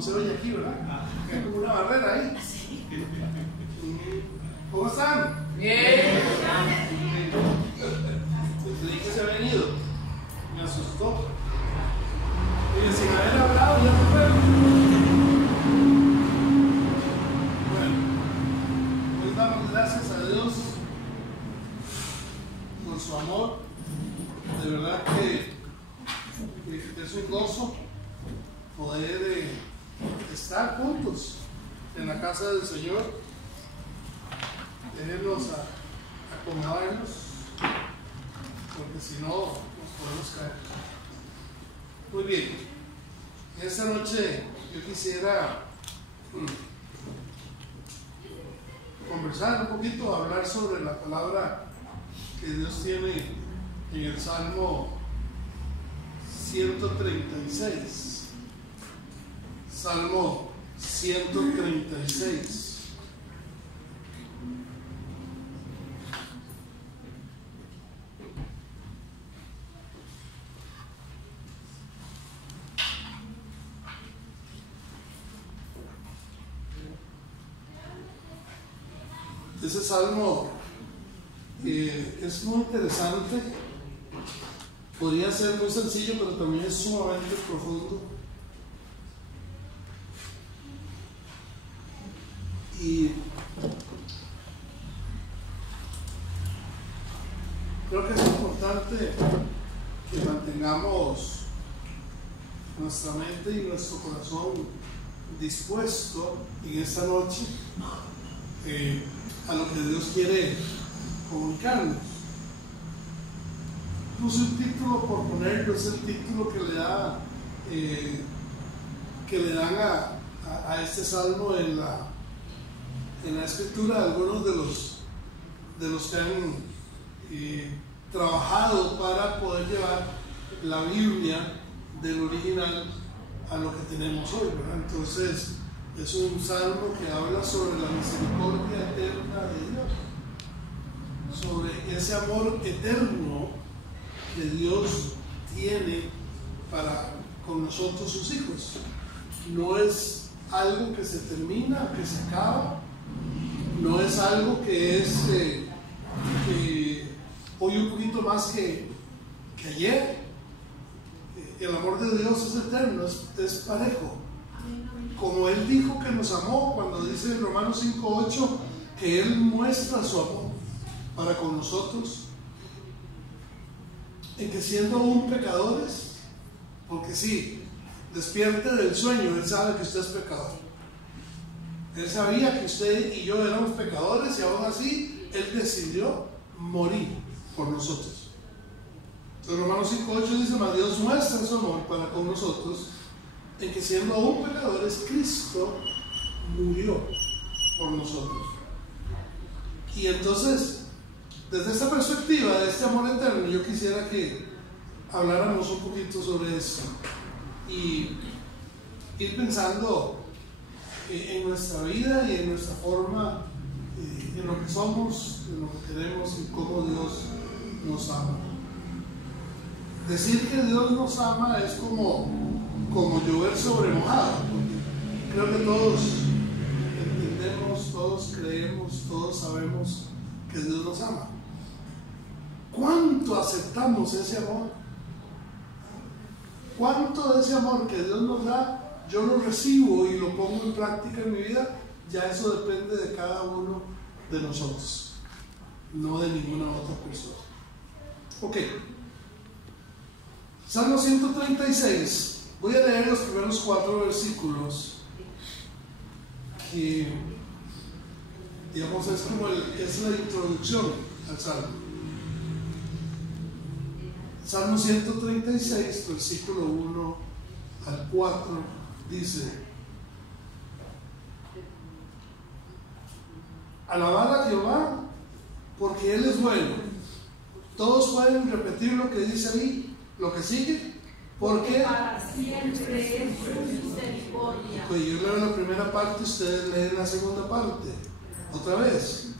No se oye aquí, ¿verdad? Hay como una barrera ahí. ¿Cómo están? Bien. Creí que se habían ido. Me asustó. Mire, sin haber hablado ya no puedo. Bueno, hoy damos gracias a Dios por su amor. De verdad que es un gozo poder estar juntos en la casa del Señor. Déjenos acomodarnos, porque si no nos podemos caer. Muy bien, esta noche yo quisiera conversar un poquito, hablar sobre la palabra que Dios tiene en el Salmo 136. Salmo 136. Ese salmo es muy interesante, podría ser muy sencillo, pero también es sumamente profundo. Y creo que es importante que mantengamos nuestra mente y nuestro corazón dispuesto en esta noche a lo que Dios quiere comunicarnos. Puse un título por ponerlo, es el título que le dan a este salmo en la escritura. Algunos de los que han trabajado para poder llevar la Biblia del original a lo que tenemos hoy, ¿verdad? Entonces es un salmo que habla sobre la misericordia eterna de Dios, sobre ese amor eterno que Dios tiene con nosotros, sus hijos. No es algo que se termina, que se acaba, no es algo que es hoy un poquito más que ayer. El amor de Dios es eterno, es parejo. Como Él dijo que nos amó, cuando dice en Romanos 5:8 que Él muestra su amor para con nosotros, en que siendo aún pecadores, porque sí, despierte del sueño, Él sabe que usted es pecador. Él sabía que usted y yo éramos pecadores y aún así Él decidió morir por nosotros. Entonces Romanos 5:8 dice: mas Dios muestra su amor para con nosotros, en que siendo aún pecadores, Cristo murió por nosotros. Y entonces, desde esta perspectiva de este amor eterno, yo quisiera que habláramos un poquito sobre esto y ir pensando en nuestra vida y en nuestra forma, en lo que somos, en lo que queremos y cómo Dios nos ama. Decir que Dios nos ama es como llover sobre mojado. Creo que todos entendemos, todos creemos, todos sabemos que Dios nos ama. ¿Cuánto aceptamos ese amor? ¿Cuánto de ese amor que Dios nos da yo lo recibo y lo pongo en práctica en mi vida? Ya eso depende de cada uno de nosotros, no de ninguna otra persona. Ok, Salmo 136. Voy a leer los primeros 4 versículos que, digamos, es la introducción al Salmo. Salmo 136, versículo 1 al 4, dice: alabad a Jehová, porque Él es bueno. Todos pueden repetir lo que dice ahí, lo que sigue. Porque para siempre es su misericordia. Pues yo leo la primera parte, ustedes leen la segunda parte. Otra vez.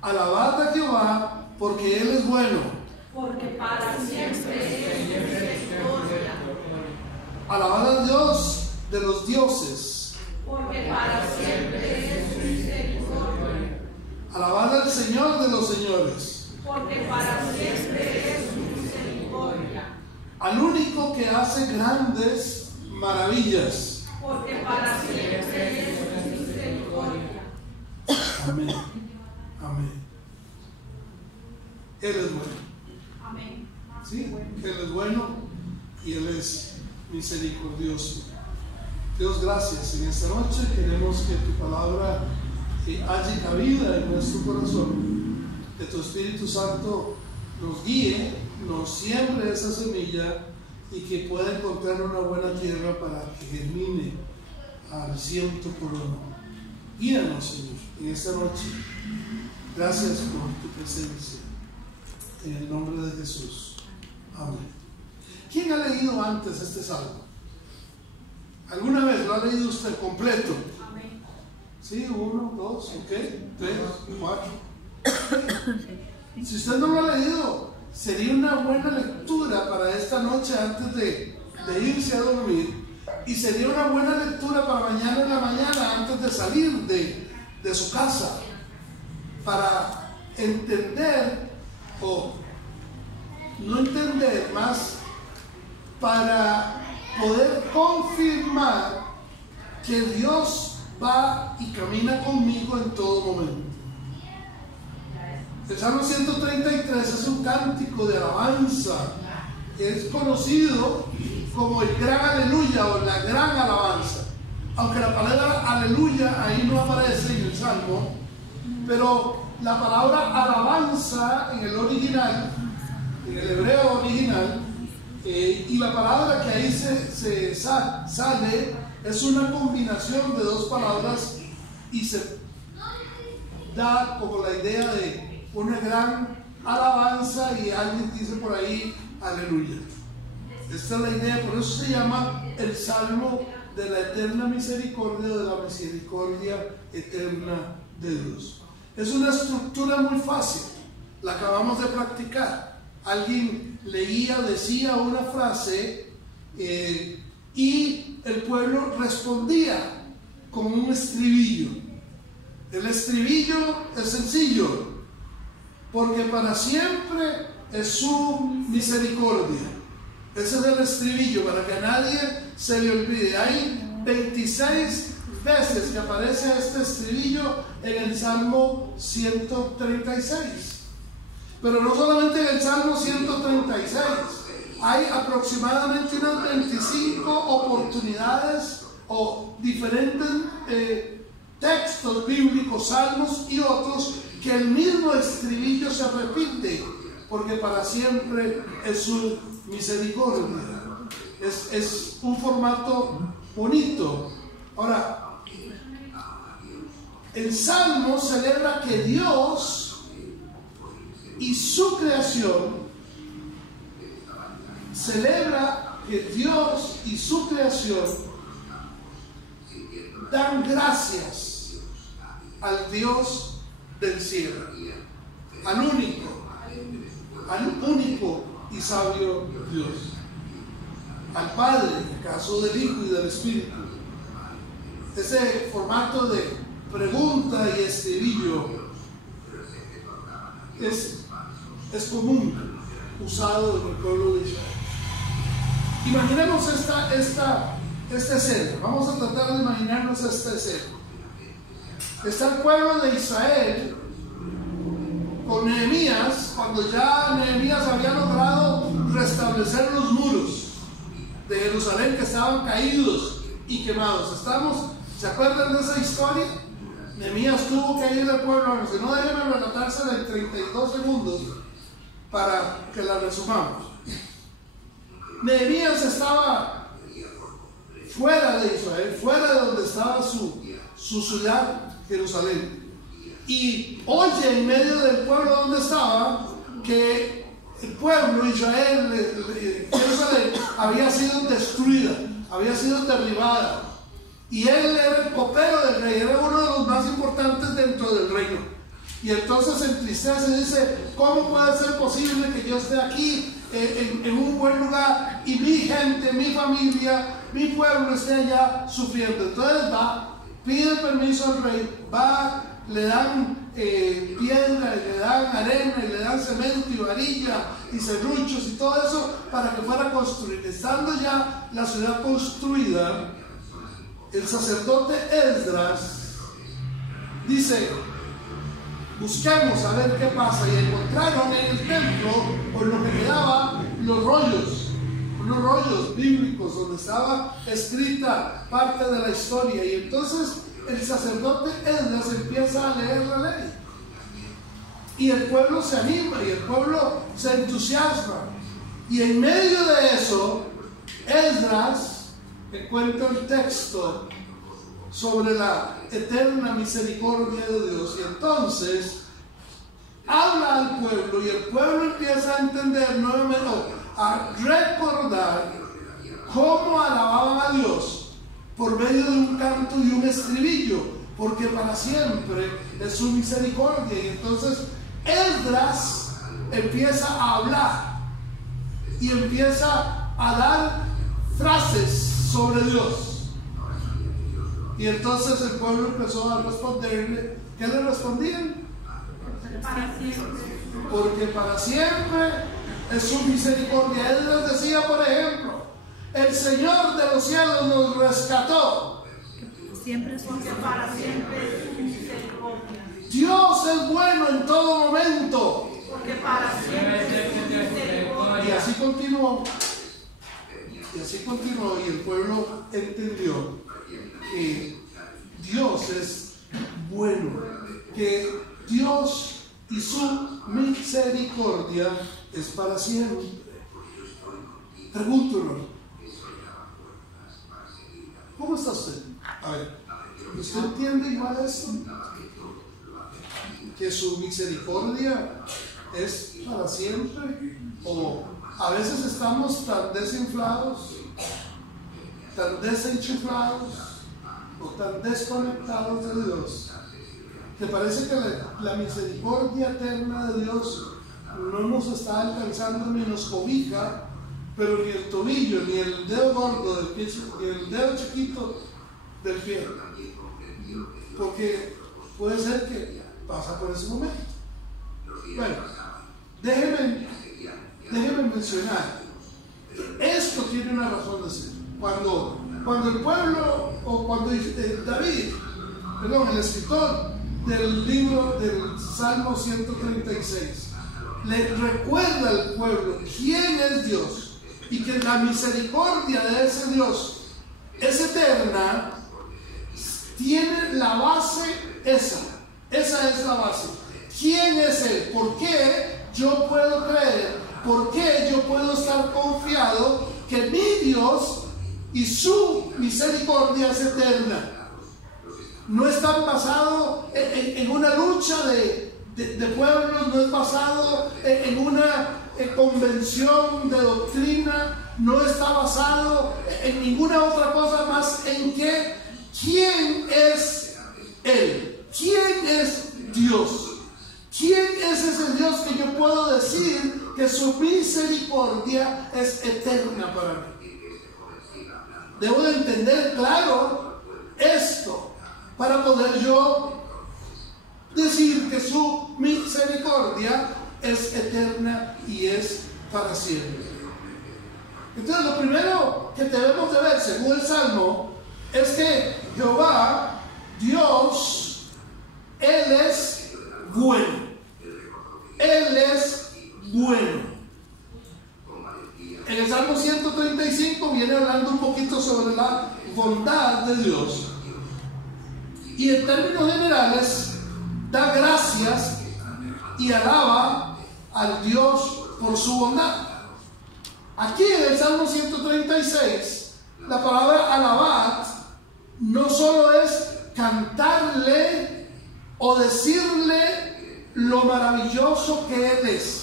Alabad a Jehová, porque Él es bueno. Porque para siempre es su misericordia. Alabad a Dios de los dioses, al único que hace grandes maravillas. Porque para siempre es su misericordia. Amén. Amén. Él es bueno. Amén. ¿Sí? Él es bueno y Él es misericordioso. Dios, gracias. En esta noche queremos que tu palabra halle cabida en nuestro corazón, que tu Espíritu Santo nos guíe, nos siembre esa semilla y que pueda encontrar una buena tierra para que germine al 100%. Guíanos, Señor, en esta noche. Gracias por tu presencia. En el nombre de Jesús. Amén. ¿Quién ha leído antes este salmo? ¿Alguna vez lo ha leído usted completo? Amén. Sí, 1, 2, ok, 3, 4. Si usted no lo ha leído, sería una buena lectura para esta noche antes de irse a dormir, y sería una buena lectura para mañana en la mañana antes de salir de su casa, para entender, o no entender más, para poder confirmar que Dios va y camina conmigo en todo momento. El Salmo 133 es un cántico de alabanza, es conocido como el gran aleluya o la gran alabanza, aunque la palabra aleluya ahí no aparece en el Salmo, pero la palabra alabanza en el original, en el hebreo original, y la palabra que ahí sale es una combinación de dos palabras y se da como la idea de una gran alabanza, y alguien dice por ahí aleluya. Esta es la idea, por eso se llama el Salmo de la eterna misericordia, de la misericordia eterna de Dios. Es una estructura muy fácil, la acabamos de practicar. Alguien leía, decía una frase y el pueblo respondía con un estribillo. El estribillo es sencillo, porque para siempre es su misericordia. Ese es el estribillo, para que a nadie se le olvide. Hay 26 veces que aparece este estribillo en el Salmo 136. Pero no solamente en el Salmo 136, hay aproximadamente unas 25 oportunidades o diferentes textos bíblicos, salmos y otros, que el mismo estribillo se repite, porque para siempre es su misericordia. Es un formato bonito. Ahora, el Salmo celebra que Dios y su creación, celebra que Dios y su creación dan gracias al Dios del cielo, al único y sabio Dios, al Padre, en el caso del Hijo y del Espíritu. Ese formato de pregunta y estribillo es común, usado en el pueblo de Israel. Imaginemos esta escena. Vamos a tratar de imaginarnos esta escena. Está el pueblo de Israel con Nehemías, cuando ya Nehemías había logrado restablecer los muros de Jerusalén, que estaban caídos y quemados. ¿Se acuerdan de esa historia? Nehemías tuvo que ir al pueblo, si no, déjenme relatársela en 32 segundos para que la resumamos. Nehemías estaba fuera de Israel, fuera de donde estaba su ciudad, Jerusalén, y oye en medio del pueblo donde estaba que el pueblo, Israel, Jerusalén, había sido destruida, había sido derribada. Y él era el copero del rey, era uno de los más importantes dentro del reino. Y entonces se entristece y dice: ¿cómo puede ser posible que yo esté aquí en un buen lugar y mi gente, mi familia, mi pueblo esté allá sufriendo? Entonces va, pide permiso al rey, va, le dan piedra, le dan arena, le dan cemento y varilla y serruchos y todo eso para que fuera construida. Estando ya la ciudad construida, el sacerdote Esdras dice: busquemos a ver qué pasa, y encontraron en el templo, por lo que quedaba, unos rollos bíblicos donde estaba escrita parte de la historia. Y entonces el sacerdote Esdras empieza a leer la ley, y el pueblo se anima y el pueblo se entusiasma, y en medio de eso Esdras encuentra el texto sobre la eterna misericordia de Dios, y entonces habla al pueblo, y el pueblo empieza a entender nuevamente, a recordar cómo alababan a Dios por medio de un canto y un estribillo, porque para siempre es su misericordia. Y entonces Esdras empieza a hablar y empieza a dar frases sobre Dios. Y entonces el pueblo empezó a responderle. ¿Qué le respondían? Para siempre. Porque para siempre es su misericordia. Él les decía, por ejemplo: el Señor de los cielos nos rescató. Siempre es porque para siempre es su misericordia. Dios es bueno en todo momento. Porque para siempre es su misericordia. Y así continuó. Y así continuó, y el pueblo entendió que Dios es bueno, que Dios y su misericordia es para siempre. Pregúntelo: ¿cómo está usted? A ver, ¿usted entiende igual esto? Que su misericordia es para siempre. O a veces estamos tan desinflados, tan desenchuflados o tan desconectados de Dios, que parece que la misericordia eterna de Dios no nos está alcanzando ni nos cobija, pero ni el tobillo, ni el dedo gordo del pie, ni el dedo chiquito del pie, porque puede ser que pasa por ese momento. Bueno, déjenme mencionar, esto tiene una razón de ser. Cuando el pueblo, o cuando el escritor del libro del Salmo 136 le recuerda al pueblo quién es Dios, y que la misericordia de ese Dios es eterna, tiene la base esa es la base. ¿Quién es Él? ¿Por qué yo puedo creer? ¿Por qué yo puedo estar confiado que mi Dios y su misericordia es eterna? No está basado en una lucha de pueblos, no es basado en una convención de doctrina, no está basado en ninguna otra cosa más en que ¿quién es Él? ¿Quién es Dios? ¿Quién es ese Dios que yo puedo decir que su misericordia es eterna para mí? Debo de entender claro esto para poder yo decir que su misericordia es eterna y es para siempre. Entonces, lo primero que debemos de ver, según el Salmo, es que Jehová, Dios, Él es bueno. Él es bueno. En el Salmo 135 viene hablando un poquito sobre la bondad de Dios. Y en términos generales, da gracias y alaba al Dios por su bondad. Aquí en el Salmo 136, la palabra alabar no solo es cantarle o decirle lo maravilloso que Él es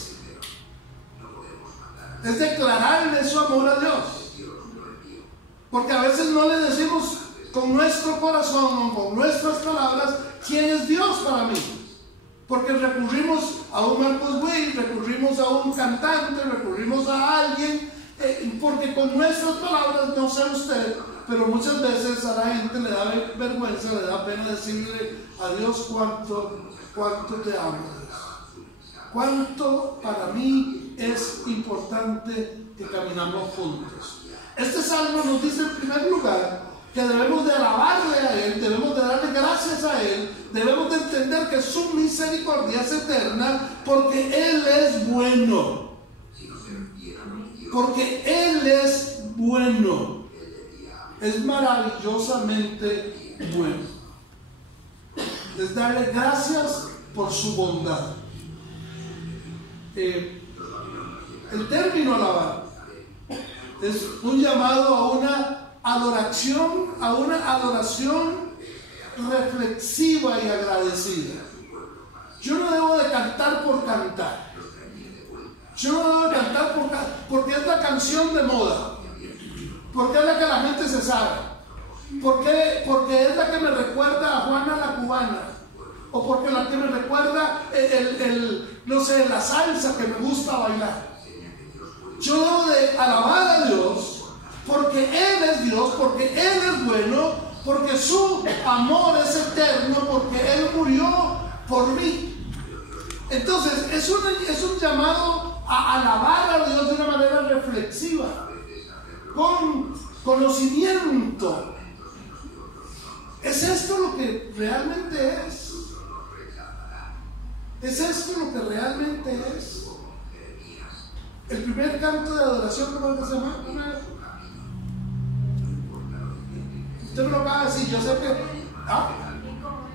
declararle su amor a Dios, porque a veces no le decimos con nuestro corazón, con nuestras palabras, quién es Dios para mí, porque recurrimos a un Marcus Witt, recurrimos a un cantante, recurrimos a alguien, porque con nuestras palabras, no sé usted, pero muchas veces a la gente le da vergüenza, le da pena decirle a Dios cuánto te amo, cuánto para mí es importante que caminamos juntos. Este salmo nos dice en primer lugar que debemos de alabarle a Él, debemos de darle gracias a Él, debemos de entender que su misericordia es eterna porque Él es bueno. Porque Él es bueno. Es maravillosamente bueno. Es darle gracias por su bondad. El término alabar es un llamado a una adoración reflexiva y agradecida. Yo no debo de cantar por cantar. Yo no debo de cantar porque es la canción de moda, porque es la que la gente se sabe, porque es la que me recuerda a Juana la cubana, o porque la que me recuerda no sé, la salsa que me gusta bailar. Yo debo de alabar a Dios porque Él es Dios, porque Él es bueno, porque su amor es eterno, porque Él murió por mí. Entonces es un llamado a alabar a Dios de una manera reflexiva, con conocimiento. ¿Es esto lo que realmente es? ¿Es esto lo que realmente es? El primer canto de adoración, ¿cómo se llama? Usted me lo acaba de decir, yo sé que...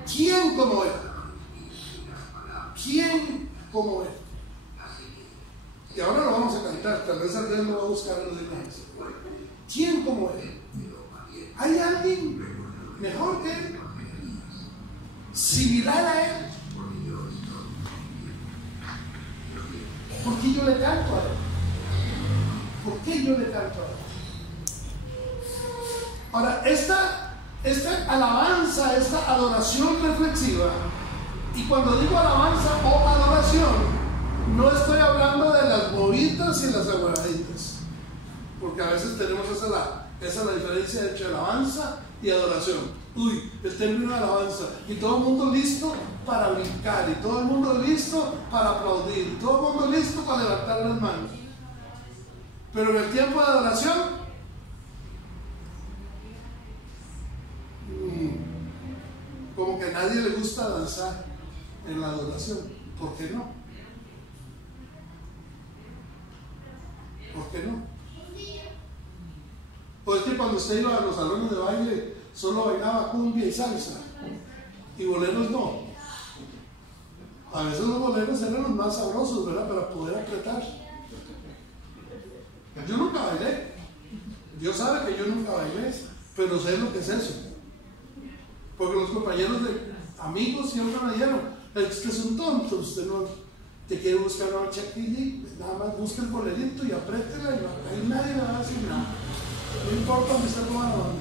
¿Quién como Él? ¿Quién como Él? Y ahora lo vamos a cantar, tal vez alguien lo va a buscar en los demás. ¿Quién como Él? ¿Hay alguien mejor que Él? ¿Similar a Él? ¿Por qué yo le canto a Él? ¿Por qué yo le canto a Él? Ahora, esta alabanza, esta adoración reflexiva, y cuando digo alabanza o adoración, no estoy hablando de las bobitas y las aguaraditas, porque a veces tenemos esa es la diferencia entre alabanza y adoración. Uy, el término de alabanza, y todo el mundo listo para brincar, y todo el mundo listo para aplaudir, y todo el mundo listo para levantar las manos. Pero en el tiempo de adoración, como que a nadie le gusta danzar en la adoración. ¿Por qué no? ¿Por qué no? Pues que cuando usted iba a los salones de baile solo bailaba cumbia y salsa, y boleros no. A veces los boleros eran los más sabrosos, ¿verdad? Para poder apretar. Yo nunca bailé. Dios sabe que yo nunca bailé, pero sé lo que es eso. Porque los compañeros de amigos siempre me dijeron: usted es un tonto, usted no te quiere buscar una chaquilla, nada más busca el bolerito y apriétela, y ahí nadie le va a decir nada. No importa dónde está tomando.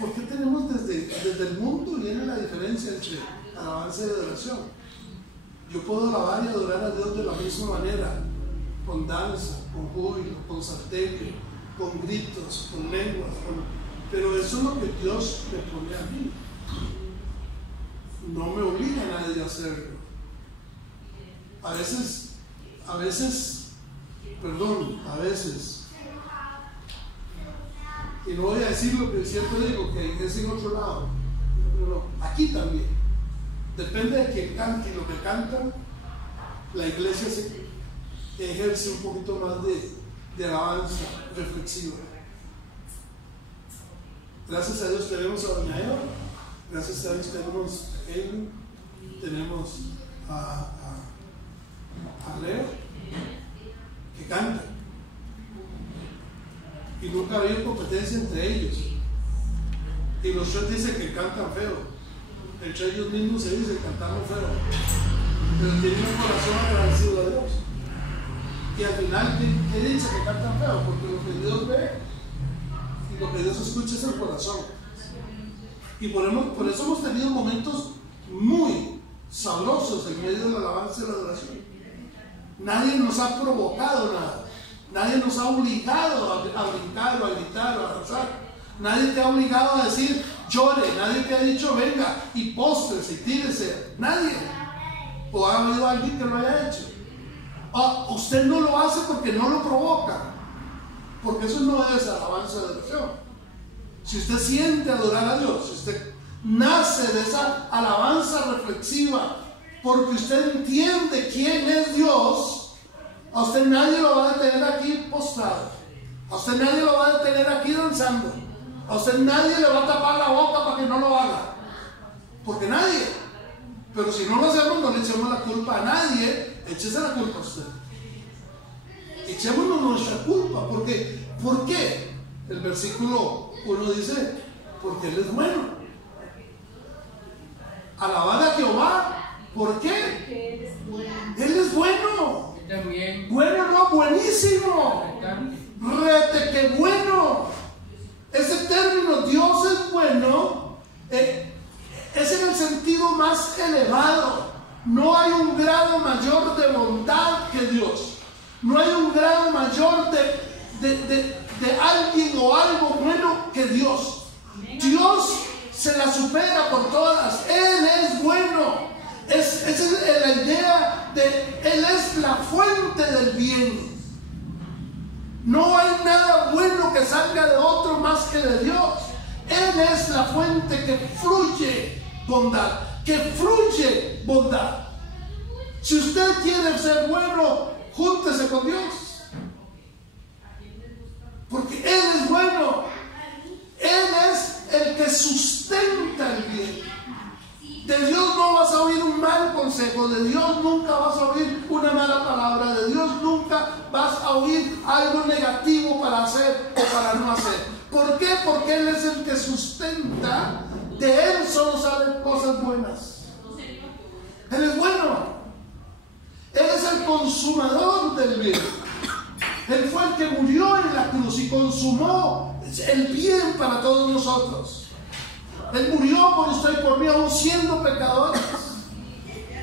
¿Por qué tenemos desde el mundo viene la diferencia entre alabanza y adoración? Yo puedo alabar y adorar a Dios de la misma manera, con danza, con júbilo, con salterio, con gritos, con lenguas, pero eso es lo que Dios me pone a mí. No me obliga a nadie a hacerlo. A veces, y no voy a decir lo que siempre digo, que es en otro lado, no, aquí también, depende de quien cante y lo que cantan, la iglesia se ejerce un poquito más de alabanza reflexiva. Gracias a Dios tenemos a Doña Eva, gracias a Dios tenemos a Edwin, tenemos a Leo, que cantan. Y nunca ha habido competencia entre ellos. Y los tres dicen que cantan feo. Entre ellos mismos se dicen que cantamos feo. Pero tienen un corazón agradecido a Dios. Y al final, ¿qué dice que cantan feo? Porque lo que Dios ve y lo que Dios escucha es el corazón. Y por eso hemos tenido momentos muy sabrosos en medio de la alabanza y la adoración. Nadie nos ha provocado nada. Nadie nos ha obligado a brincar, o a gritar, o a danzar. Nadie te ha obligado a decir llore. Nadie te ha dicho venga y póstrese y tírese. Nadie. ¿O ha habido alguien que lo haya hecho? Usted no lo hace porque no lo provoca, porque eso no es alabanza de oración. Si usted siente adorar a Dios, si usted nace de esa alabanza reflexiva, porque usted entiende quién es Dios, a usted nadie lo va a detener aquí postrado, a usted nadie lo va a detener aquí danzando, a usted nadie le va a tapar la boca para que no lo haga, porque nadie. Pero si no lo hacemos, no le echemos la culpa a nadie, échese la culpa a usted. Echémonos nuestra culpa, porque ¿por qué? El versículo 1 dice, porque Él es bueno. Alabad a Jehová, ¿por qué? Él es bueno. Bueno, no, buenísimo. Rete que bueno. Ese término, Dios es bueno, es en el sentido más elevado. No hay un grado mayor de bondad que Dios. No hay un grado mayor de alguien o algo bueno que Dios. Dios se la supera por todas. Él es bueno. Esa es la idea de Él es la fuente del bien. No hay nada bueno que salga de otro más que de Dios. Él es la fuente que fluye bondad, que fluye bondad. Si usted quiere ser bueno, júntese con Dios, porque Él es bueno. Él es el que sustenta el bien. De Dios no vas a oír un mal consejo, de Dios nunca vas a oír una mala palabra, de Dios nunca vas a oír algo negativo para hacer o para no hacer. ¿Por qué? Porque Él es el que sustenta. De Él solo salen cosas buenas. Él es bueno. Él es el consumador del bien. Él fue el que murió en la cruz y consumó el bien para todos nosotros. Él murió por usted y por mí, aún siendo pecadores.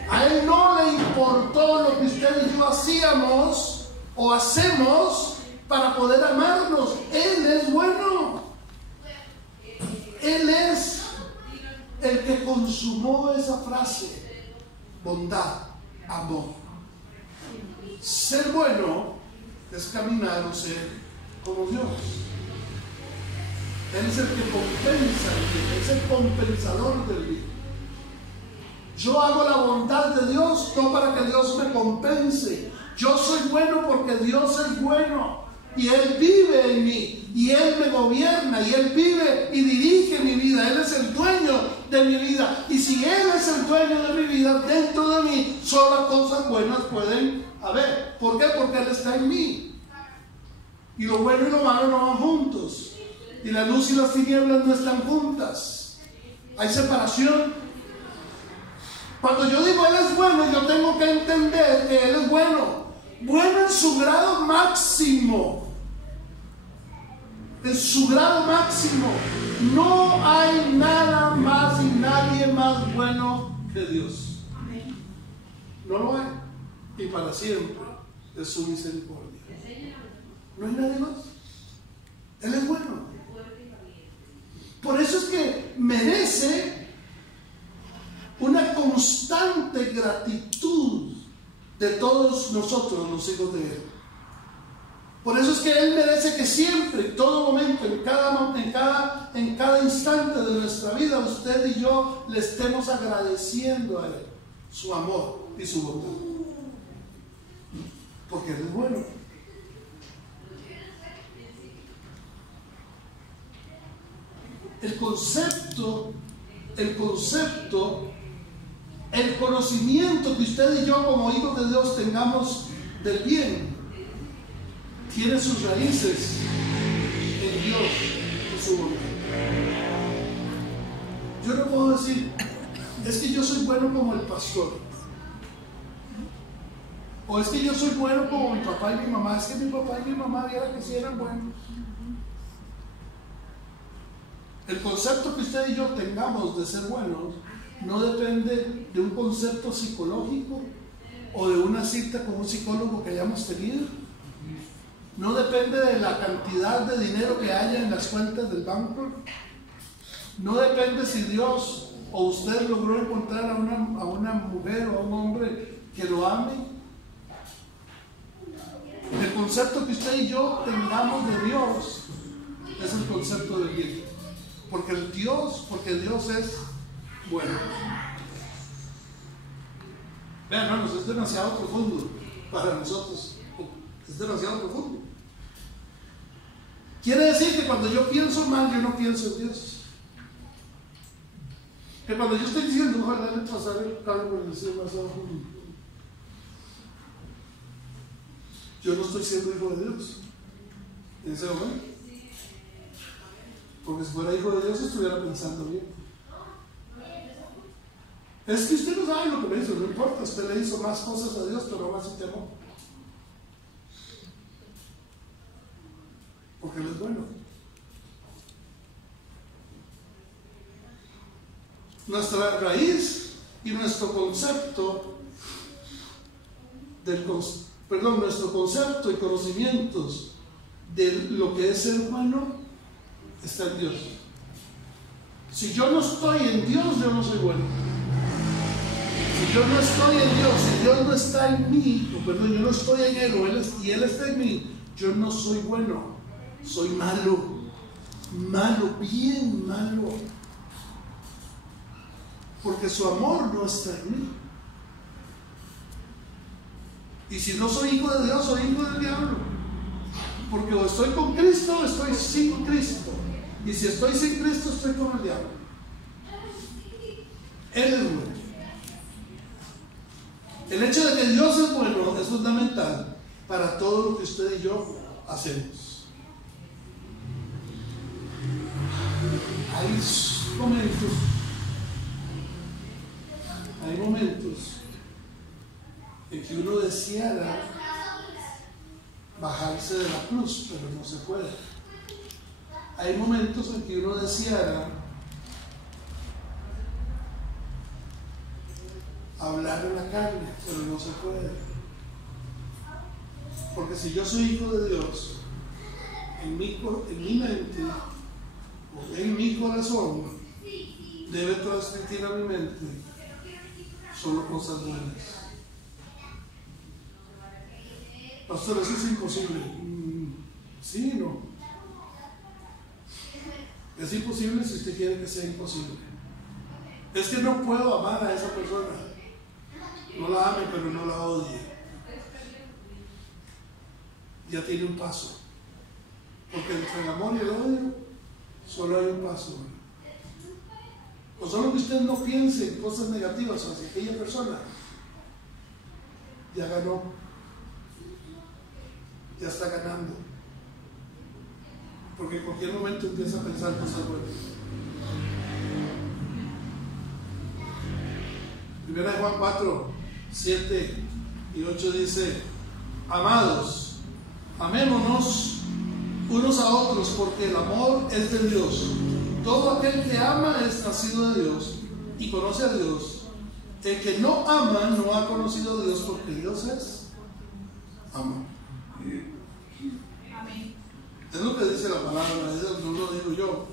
A Él no le importó lo que usted y yo hacíamos o hacemos para poder amarnos. Él es bueno. Él es el que consumó esa frase: bondad, amor. Ser bueno es caminar o ser como Dios. Él es el que compensa el bien, es el compensador del bien. Yo hago la bondad de Dios no para que Dios me compense. Yo soy bueno porque Dios es bueno y Él vive en mí y Él me gobierna y Él vive y dirige mi vida. Él es el dueño de mi vida, y si Él es el dueño de mi vida, dentro de mí solo cosas buenas pueden haber. ¿Por qué? Porque Él está en mí, y lo bueno y lo malo no van juntos, y la luz y las tinieblas no están juntas. Hay separación. Cuando yo digo Él es bueno, yo tengo que entender que Él es bueno, bueno en su grado máximo. En su grado máximo. No hay nada más y nadie más bueno que Dios. No lo hay. Y para siempre es su misericordia. No hay nadie más. Él es bueno. Por eso es que merece una constante gratitud de todos nosotros, los hijos de Él. Por eso es que Él merece que siempre, en todo momento, en cada instante de nuestra vida, usted y yo le estemos agradeciendo a Él su amor y su bondad. Porque Él es bueno. El conocimiento que usted y yo como hijos de Dios tengamos del bien, tiene sus raíces en Dios y su bondad. Yo no puedo decir, es que yo soy bueno como el pastor, o es que yo soy bueno como mi papá y mi mamá. Es que mi papá y mi mamá viera que sí eran buenos. El concepto que usted y yo tengamos de ser buenos no depende de un concepto psicológico o de una cita con un psicólogo que hayamos tenido. No depende de la cantidad de dinero que haya en las cuentas del banco. No depende si Dios o usted logró encontrar a una mujer o a un hombre que lo ame. concepto que usted y yo tengamos de Dios es el concepto del bien. Porque Dios es bueno. Vean, hermanos, es demasiado profundo para nosotros. Es demasiado profundo. Quiere decir que cuando yo pienso mal, yo no pienso en Dios. Que cuando yo estoy diciendo, ojalá le pasar el cable por encima más abajo, yo no estoy siendo hijo de Dios en ese momento. Porque si fuera hijo de Dios estuviera pensando bien. Es que usted no sabe lo que me hizo, no importa, usted le hizo más cosas a Dios, pero más sin temor. Porque Él es bueno. Nuestra raíz y nuestro concepto nuestro concepto y conocimientos de lo que es ser humano está en Dios. Si yo no estoy en Dios, yo no soy bueno. Si yo no estoy en Dios, si Dios no está en mí, yo no estoy en Él, y Él está en mí, yo no soy bueno, soy malo, bien malo. Porque su amor no está en mí. Y si no soy hijo de Dios, soy hijo del diablo. Porque o estoy con Cristo o estoy sin Cristo. Y si estoy sin Cristo, estoy con el diablo. Él es bueno. El hecho de que Dios es bueno es fundamental para todo lo que usted y yo hacemos. Hay momentos en que uno deseara bajarse de la cruz, pero no se puede. Hay momentos en que uno deseara hablar en la carne, pero no se puede. Porque si yo soy hijo de Dios, en mi mente o en mi corazón debe transmitir a mi mente solo cosas buenas. Pastor, eso es imposible. Sí, no. Es imposible si usted quiere que sea imposible. Es que no puedo amar a esa persona. No la ame, pero no la odie. Ya tiene un paso. Porque entre el amor y el odio solo hay un paso. O solo que usted no piense en cosas negativas hacia aquella persona, ya ganó. Ya está ganando. Porque en cualquier momento empieza a pensar cosas buenas. Primera de Juan 4, 7 y 8 dice: amados, amémonos unos a otros, porque el amor es de Dios. Todo aquel que ama es nacido de Dios y conoce a Dios. El que no ama no ha conocido a Dios, porque Dios es amor. Es lo que dice la palabra, eso no lo digo yo.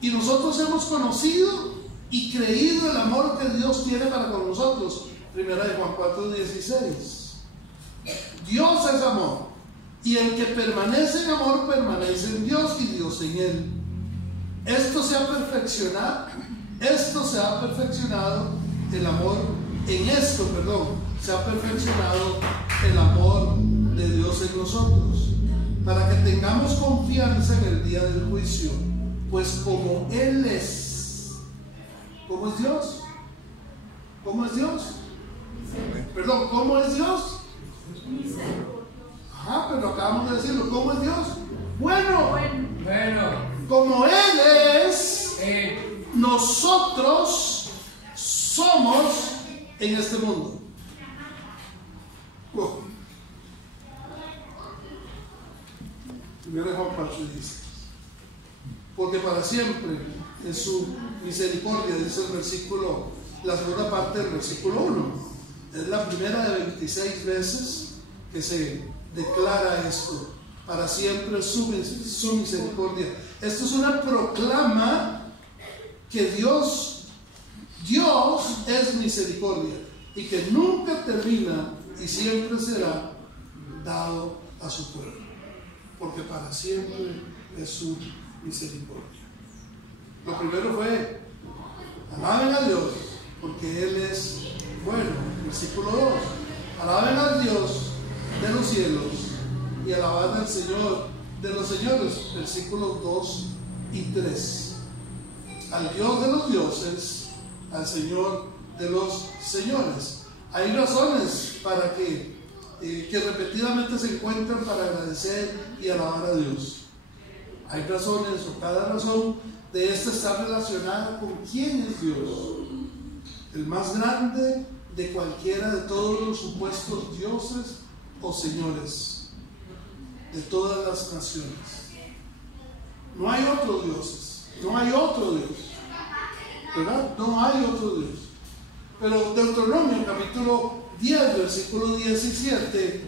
Y nosotros hemos conocido y creído el amor que Dios tiene para con nosotros. Primera de Juan 4:16. Dios es amor, y el que permanece en amor permanece en Dios y Dios en él. Esto se ha perfeccionado el amor, se ha perfeccionado el amor de Dios en nosotros, para que tengamos confianza en el día del juicio, pues como Él es. ¿Cómo es Dios? ¿Cómo es Dios? Perdón, ¿cómo es Dios? Ajá, pero acabamos de decirlo. ¿Cómo es Dios? Bueno. Como Él es, nosotros somos en este mundo. Primero Juan 4 dice: porque para siempre es su misericordia, dice el versículo, la segunda parte del versículo 1. Es la primera de 26 veces que se declara esto. Para siempre es su misericordia. Esto es una proclama que Dios es misericordia y que nunca termina y y siempre será dado a su pueblo, porque para siempre es su misericordia. Lo primero fue: alaben a Dios, porque Él es bueno. Versículo 2: alaben al Dios de los cielos y alabad al Señor de los señores. Versículos 2 y 3: al Dios de los dioses, al Señor de los señores. Hay razones para que repetidamente se encuentran para agradecer y alabar a Dios. Hay razones, o cada razón de esta está relacionada con quién es Dios, el más grande de cualquiera de todos los supuestos dioses o señores de todas las naciones. No hay otros dioses, no hay otro Dios, ¿verdad? No hay otro Dios. Pero Deuteronomio capítulo 10, versículo 17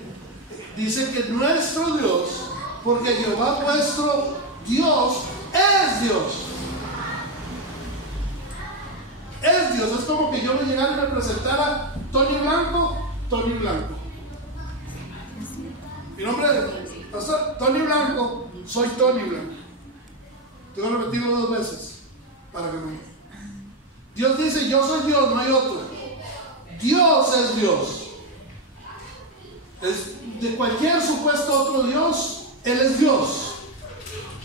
dice que nuestro Dios, porque Jehová vuestro Dios es Dios. Es Dios. Es como que yo me llegara y me presentara Tony Blanco. Mi nombre es Pastor Tony Blanco. Soy Tony Blanco. Tengo que repetirlo 2 veces para que no. Dios dice: yo soy Dios, no hay otro. Dios es Dios. De cualquier supuesto otro Dios, Él es Dios.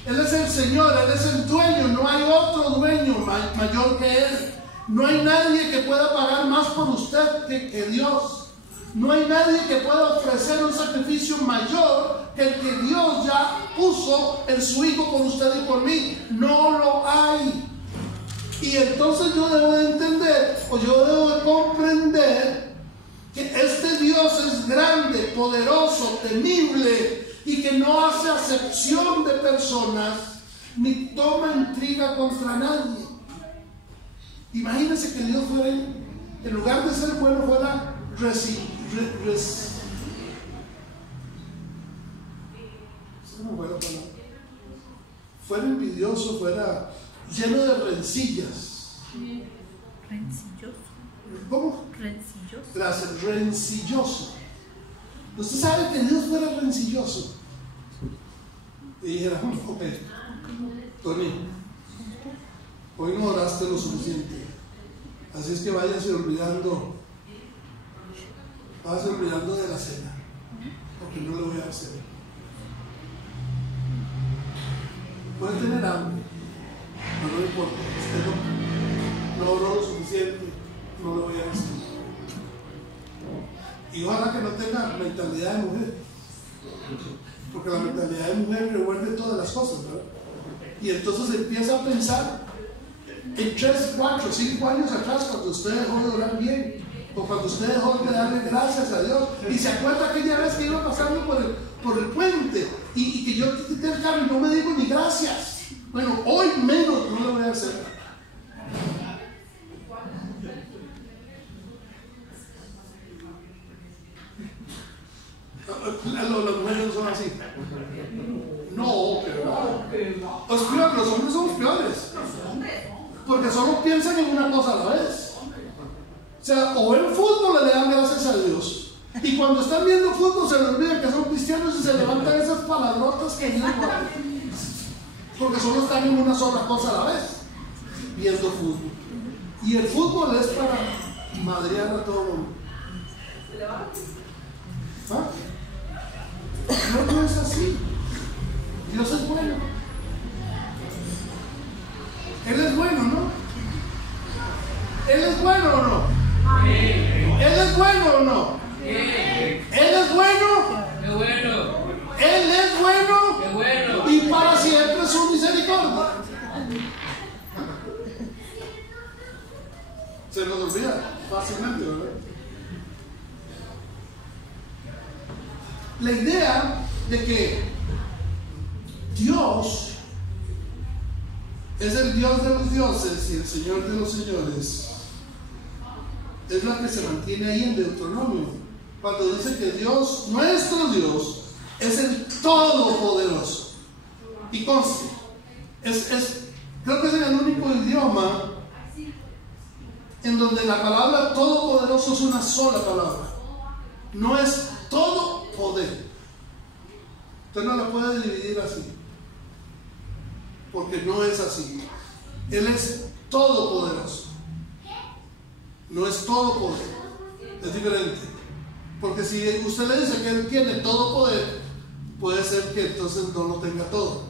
Él es el Señor, Él es el dueño. No hay otro dueño mayor que Él. No hay nadie que pueda pagar más por usted que Dios. No hay nadie que pueda ofrecer un sacrificio mayor que el que Dios ya puso en su Hijo por usted y por mí. No lo hay. Y entonces yo debo de entender, o yo debo de comprender, que este Dios es grande, poderoso, temible, y que no hace acepción de personas, ni toma intriga contra nadie. Imagínense que Dios fuera, en lugar de ser bueno, fuera fuera envidioso, fuera lleno de rencillas. Rencilloso. ¿Cómo? Rencilloso. Gracias, rencilloso. Usted sabe que Dios fuera rencilloso y dijera: ok, Tony, hoy no oraste lo suficiente, así es que váyase olvidando de la cena, porque no lo voy a hacer. Puede tener hambre, pero no importa, usted no oró lo suficiente, no lo voy a hacer. Y ojalá que no tenga mentalidad de mujer, porque la mentalidad de mujer revuelve todas las cosas, ¿verdad? Y entonces empieza a pensar en 3, 4, 5 años atrás, cuando usted dejó de orar bien, o cuando usted dejó de darle gracias a Dios, y se acuerda aquella vez que iba pasando por el puente y que yo quité el carro y no me digo ni gracias. Bueno, hoy menos no lo voy a hacer. Las mujeres no son así. No, pero los peores, los hombres somos peores, porque solo piensan en una cosa a la vez. O sea, o en fútbol le dan gracias a Dios, y cuando están viendo fútbol se les olvida que son cristianos y se levantan esas palabrotas que digo, porque solo están en una sola cosa a la vez, viendo fútbol. Y el fútbol es para madrear a todo el mundo. ¿Ah? No es así. Dios es bueno. Él es bueno, ¿no? ¿Él es bueno o no? ¿Él es bueno o no? ¿Él es bueno? ¡Qué bueno! Él es bueno. ¡Qué bueno! Y para siempre su misericordia. Se nos olvida fácilmente, ¿verdad? La idea de que Dios es el Dios de los dioses y el Señor de los señores es la que se mantiene ahí en Deuteronomio, cuando dice que Dios, nuestro Dios, es el Todopoderoso. Y conste, creo que es el único idioma en donde la palabra Todopoderoso es una sola palabra. no es todo poder. Usted no la puede dividir así, porque no es así. Él es todopoderoso, no es todo poder, es diferente. Porque si usted le dice que Él tiene todo poder, puede ser que entonces no lo tenga todo.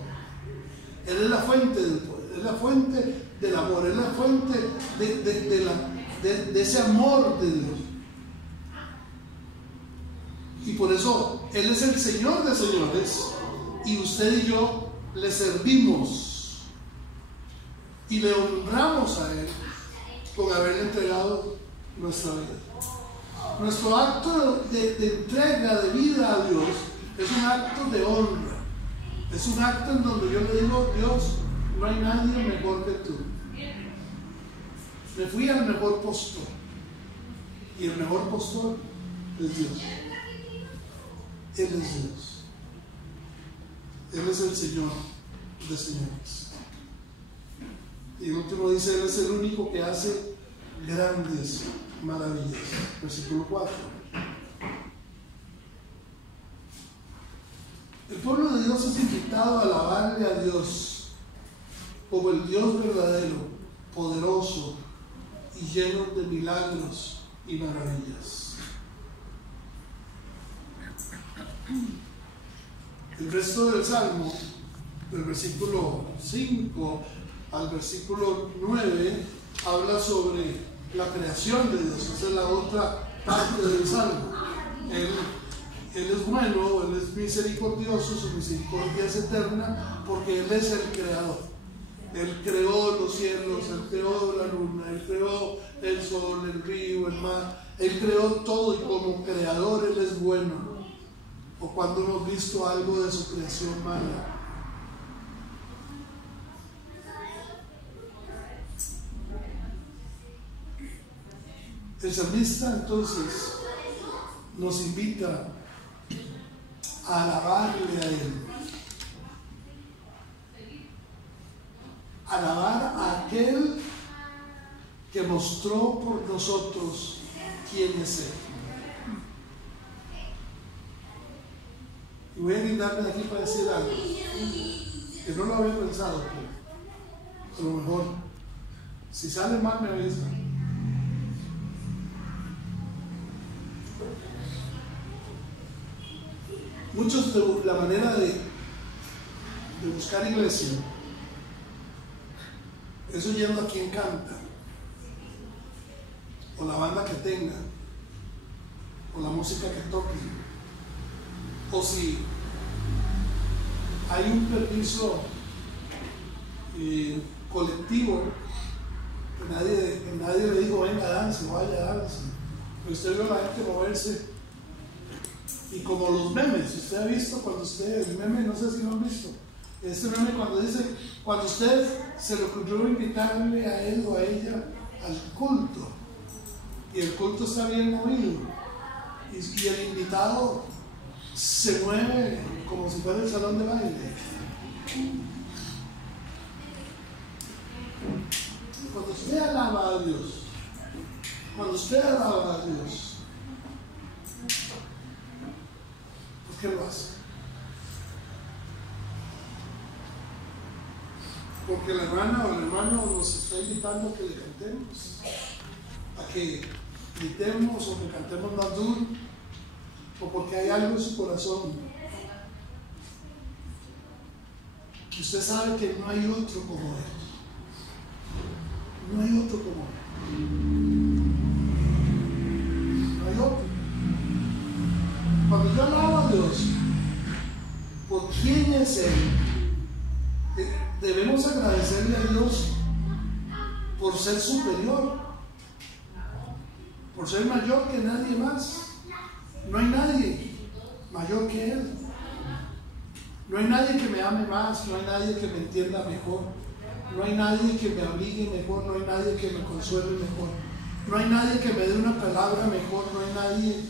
Él es la fuente del poder, es la fuente del amor, es la fuente de ese amor de Dios. Y por eso Él es el Señor de señores, y usted y yo le servimos y le honramos a Él con haberle entregado nuestra vida. Nuestro acto de entrega de vida a Dios es un acto de honra, es un acto en donde yo le digo: Dios, no hay nadie mejor que tú. Me fui al mejor postor, y el mejor postor es Dios. Él es Dios. Él es el Señor de señores. Y el último dice: Él es el único que hace grandes maravillas. Versículo 4. El pueblo de Dios es invitado a alabarle a Dios como el Dios verdadero, poderoso y lleno de milagros y maravillas. El resto del Salmo, del versículo 5 al versículo 9, habla sobre la creación de Dios. Esa es la otra parte del Salmo. Él es bueno, Él es misericordioso, su misericordia es eterna, porque Él es el creador. Él creó los cielos, Él creó la luna, Él creó el sol, el río, el mar. Él creó todo, y como creador Él es bueno. O cuando hemos visto algo de su creación mala. El salmista entonces nos invita a alabarle a Él, alabar a aquel que mostró por nosotros quién es Él. Y voy a guindarme de aquí para decir algo que no lo había pensado, pero a lo mejor, si sale mal, me avisa. Muchos de la manera de buscar iglesia es oyendo a quien canta, o la banda que tenga, o la música que toque, o si hay un permiso colectivo que nadie le dijo: venga, dance, vaya, dance. Pero usted vio a la gente moverse. Y como los memes, usted ha visto cuando el meme, no sé si lo han visto, este meme cuando dice: cuando usted se le ocurrió invitarle a él o a ella al culto, y el culto está bien movido, y el invitado se mueve como si fuera el salón de baile. Cuando usted alaba a Dios, ¿por qué lo hace? Porque la hermana o el hermano nos está invitando a que le cantemos, a que gritemos o que cantemos más duro, o porque hay algo en su corazón que usted sabe que no hay otro como Él. No hay otro como Él. No hay otro. Cuando yo alabo a Dios por quién es Él, debemos agradecerle a Dios por ser superior, por ser mayor que nadie más. No hay nadie mayor que Él. No hay nadie que me ame más, no hay nadie que me entienda mejor, no hay nadie que me abrigue mejor, no hay nadie que me consuele mejor, no hay nadie que me dé una palabra mejor, no hay nadie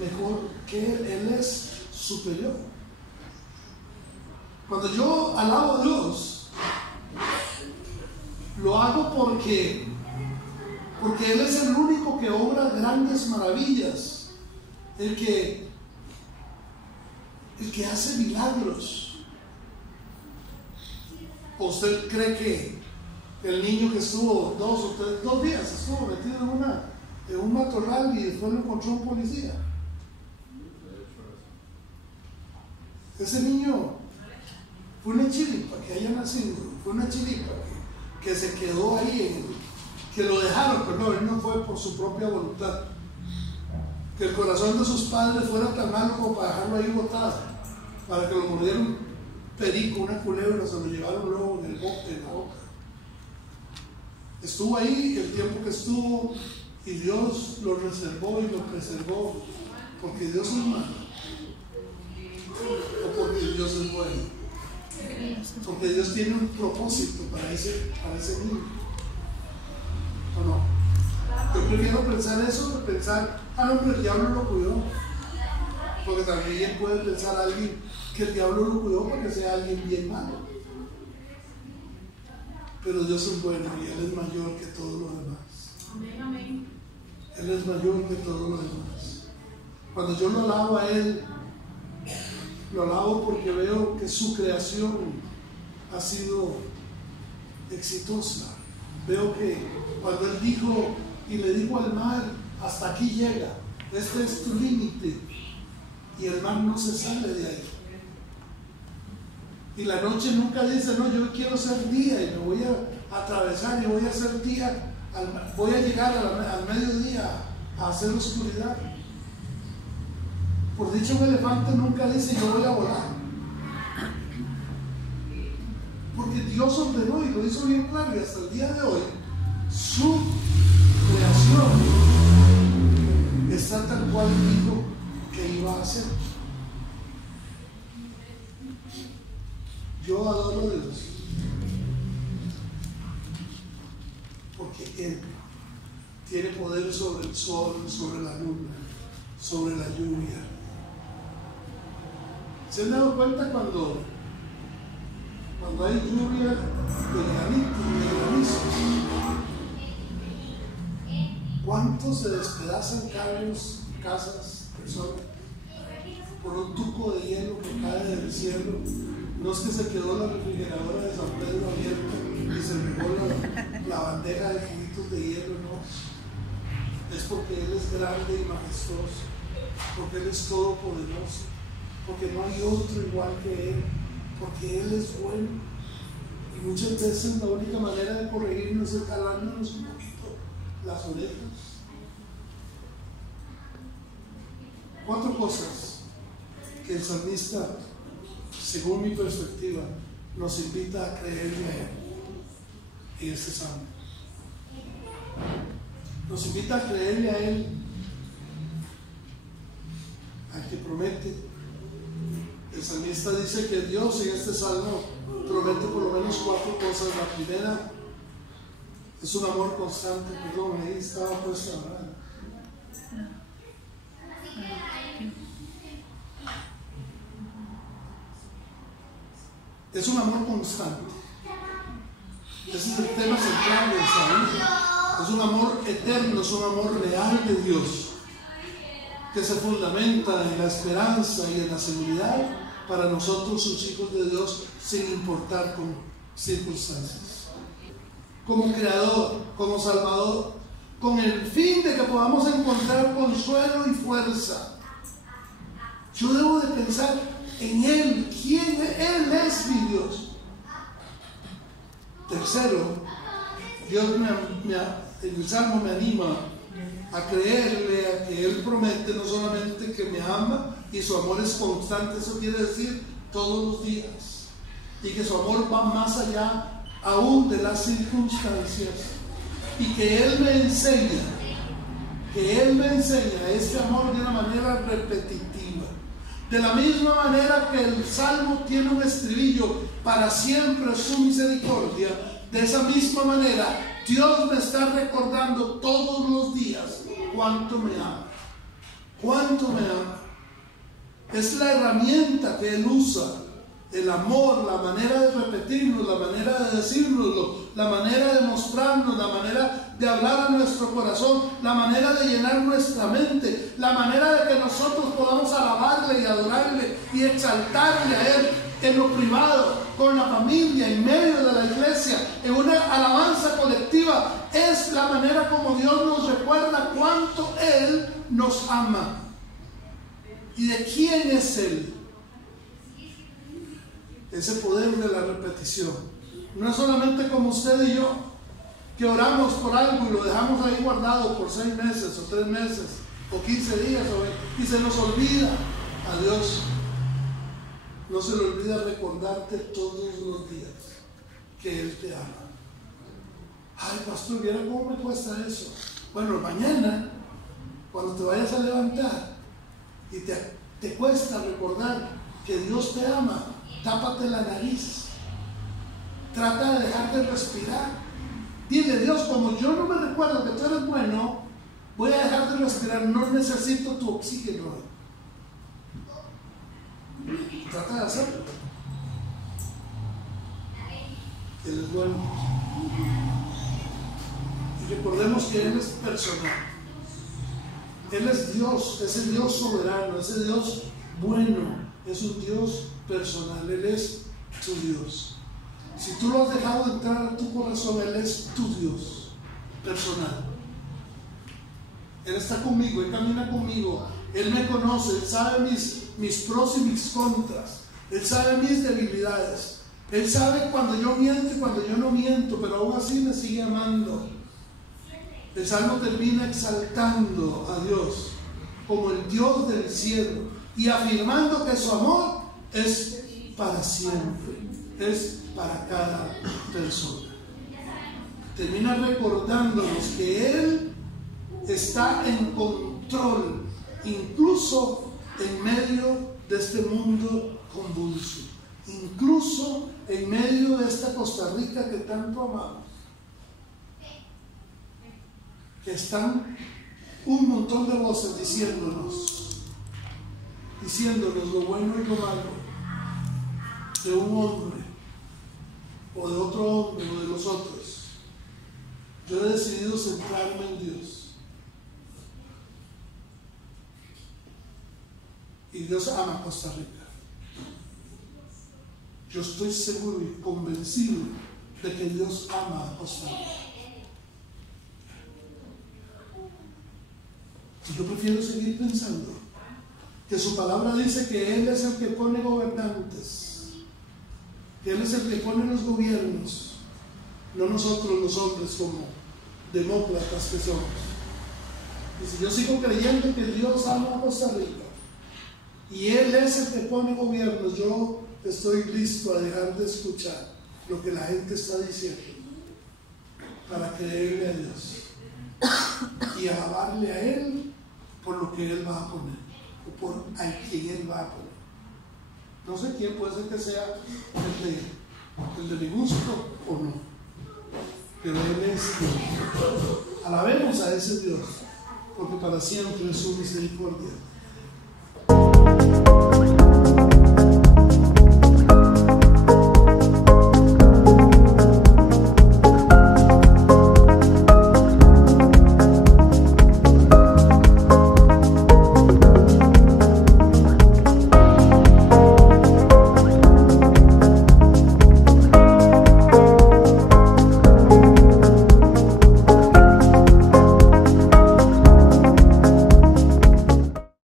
mejor que Él. Él es superior. Cuando yo alabo a Dios, lo hago porque Él es el único que obra grandes maravillas el que hace milagros. ¿O usted cree que el niño que estuvo 2 días estuvo metido en un matorral y después lo encontró un policía? Ese niño fue una chiripa que haya nacido, fue una chiripa que se quedó ahí, que lo dejaron, pero él no fue por su propia voluntad. Que el corazón de sus padres fuera tan malo como para dejarlo ahí botado, para que lo mordiera un perico, una culebra, se lo llevaron luego en la boca. Estuvo ahí el tiempo que estuvo y Dios lo reservó y lo preservó, porque Dios es malo o porque Dios es bueno, porque Dios tiene un propósito para ese niño, ¿o no? Yo prefiero pensar eso que pensar, no, pero el diablo lo cuidó, porque también puede pensar alguien que el diablo lo cuidó porque sea alguien bien malo. Pero Dios es bueno y Él es mayor que todo lo demás. Amén. Él es mayor que todo lo demás. Cuando yo lo alabo a Él, lo alabo porque veo que su creación ha sido exitosa. Veo que cuando Él dijo y le dijo al mar, hasta aquí llega, este es tu límite, y el mar no se sale de ahí. Y la noche nunca dice, no, yo quiero ser día y me voy a atravesar y voy a ser día, voy a llegar al mediodía a hacer oscuridad. Por dicho, un elefante nunca dice, yo voy a volar. Porque Dios ordenó y lo hizo bien claro, y hasta el día de hoy, su creación está tal cual dijo que iba a hacer. Yo adoro a Dios porque Él tiene poder sobre el sol, sobre la luna, sobre la lluvia. ¿Se han dado cuenta cuando hay lluvia de granizo? ¿Cuántos se despedazan carros, casas, personas por un tuco de hielo que cae del cielo? No es que se quedó la refrigeradora de San Pedro abierta y se regó la bandeja de juguitos de hielo, no. Es porque Él es grande y majestuoso, porque Él es todopoderoso, porque no hay otro igual que Él, porque Él es bueno. Y muchas veces la única manera de corregirnos es jalándonos un poquito las orejas. 4 cosas que el salmista, según mi perspectiva, nos invita a creerle a Él en este salmo. Nos invita a creerle a Él, al que promete. El salmista dice que Dios en este salmo promete por lo menos 4 cosas. La primera es un amor constante. Perdón, ahí estaba puesta, ¿verdad? Es un amor constante. Ese es el tema central del salmo. Es un amor eterno, es un amor real de Dios, que se fundamenta en la esperanza y en la seguridad para nosotros, sus hijos de Dios, sin importar con circunstancias. Como creador, como salvador, con el fin de que podamos encontrar consuelo y fuerza. Yo debo de pensar en Él, quién Él es mi Dios. Tercero, Dios en el Salmo me anima a creerle a que Él promete no solamente que me ama y su amor es constante, eso quiere decir todos los días, y que su amor va más allá aún de las circunstancias, y que Él me enseña este amor de una manera repetitiva. De la misma manera que el Salmo tiene un estribillo, para siempre es su misericordia, de esa misma manera Dios me está recordando todos los días cuánto me ama. Cuánto me ama. Es la herramienta que Él usa, el amor, la manera de repetirlo, la manera de decirlo, la manera de mostrarnos, la manera de hablar a nuestro corazón, la manera de llenar nuestra mente, la manera de que nosotros podamos alabarle y adorarle y exaltarle a Él en lo privado, con la familia, en medio de la iglesia, en una alabanza colectiva. Es la manera como Dios nos recuerda cuánto Él nos ama y de quién es Él. Ese poder de la repetición. No es solamente como usted y yo, que oramos por algo y lo dejamos ahí guardado por 6 meses o 3 meses o 15 días y se nos olvida. A Dios no se le olvida recordarte todos los días que Él te ama. Ay, pastor, ¿viera cómo me cuesta eso? Bueno, mañana, cuando te vayas a levantar y te cuesta recordar que Dios te ama, tápate la nariz, trata de dejar de respirar. Dile: Dios, como yo no me recuerdo que tú eres bueno, voy a dejar de respirar, no necesito tu oxígeno. Trata de hacerlo. Él es bueno. Y recordemos que Él es personal. Él es Dios, ese Dios soberano, ese Dios bueno, es un Dios personal. Él es tu Dios. Si tú lo has dejado entrar a tu corazón, Él es tu Dios personal. Él está conmigo, Él camina conmigo, Él me conoce, Él sabe mis pros y mis contras, Él sabe mis debilidades, Él sabe cuando yo miento y cuando yo no miento, pero aún así me sigue amando. El Salmo termina exaltando a Dios como el Dios del cielo y afirmando que su amor es para siempre, es para cada persona. Termina recordándonos que Él está en control, incluso en medio de este mundo convulso, incluso en medio de esta Costa Rica que tanto amamos, que están un montón de voces diciéndonos lo bueno y lo malo de un hombre o de otro hombre o de los otros. Yo he decidido centrarme en Dios. Y Dios ama a Costa Rica. Yo estoy seguro y convencido de que Dios ama a Costa Rica. Y yo prefiero seguir pensando que su palabra dice que Él es el que pone gobernantes, que Él es el que pone los gobiernos, no nosotros los hombres como demócratas que somos. Y si yo sigo creyendo que Dios ama a Costa Rica y Él es el que pone gobiernos, yo estoy listo a dejar de escuchar lo que la gente está diciendo para creerle a Dios y alabarle a Él por lo que Él va a poner o por a quien Él va a poner. No sé quién, puede ser que sea el de mi gusto o no, pero Él es Dios. Alabemos a ese Dios, porque para siempre es su misericordia